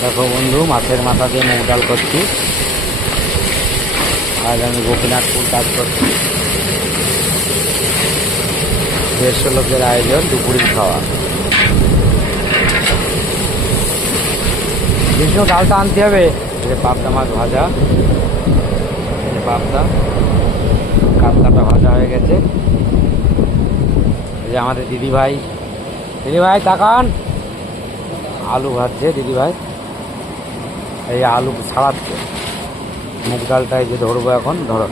দেখো বন্ধু, মাছের মাথা দিয়ে মুগ ডাল করছি। আজ আমি গোপীনাথপুর কাজ করছি। 150 লোকের আয়োজন, দুপুরের খাওয়া। বিষ্ণু, ডালটা আনতে হবে। পাবদা মাছ ভাজা, পাবদা কাতলাটা ভাজা হয়ে গেছে। এই যে আমাদের দিদিভাই তাকান, আলু ভাজছে দিদিভাই। এই আলু ছাড়াচ্ছে। মুগ ডালটা এই যে ধরবো এখন, ধরো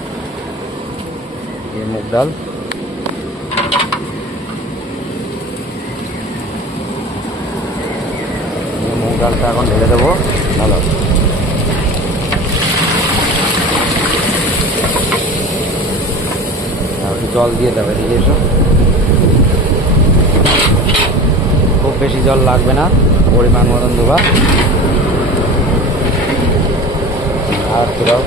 এই মুগ ডাল। মুগ ডালটা এখন ঢেলে দেবো। ভালো, একটু জল দিয়ে দেবে। দিয়ে এসো, খুব বেশি জল লাগবে না, পরিমাণ মতন দেবা। আর দাও,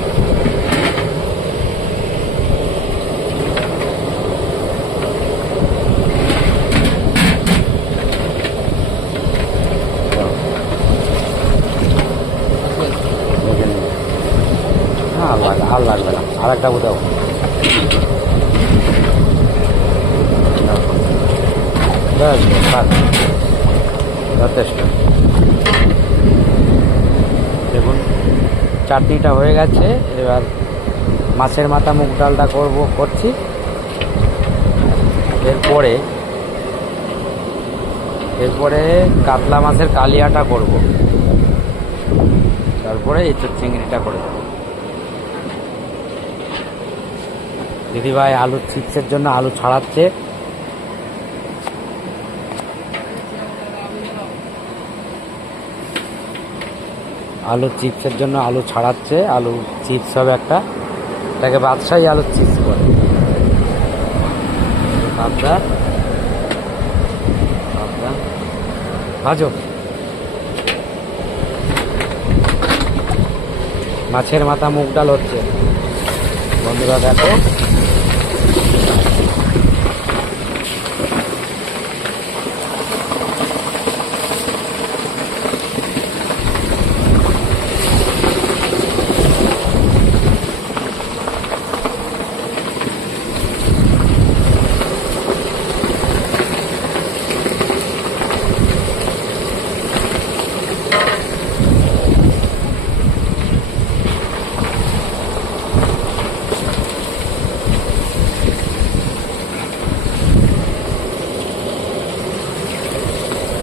আর লাগবে না, আর একটা দাও। যথেষ্ট। দেখুন, চাটনিটা হয়ে গেছে। এবার মাছের মাথা মুগ ডালটা করছি। এরপরে কাতলা মাছের কালিয়াটা করব। তারপরে এঁচোড় চিংড়িটা করে দেবো। দিদিভাই আলুর চিপসের জন্য আলু ছাড়াচ্ছে। আলুর চিপসের জন্য আলু ছাড়াচ্ছে। আলু চিপস হবে একটা, এটাকে বাদশাহী আলুর চিপস বলে। পাবদা ভাজো। মাছের মাথা মুগ ডাল হচ্ছে বন্ধুরা, দেখো।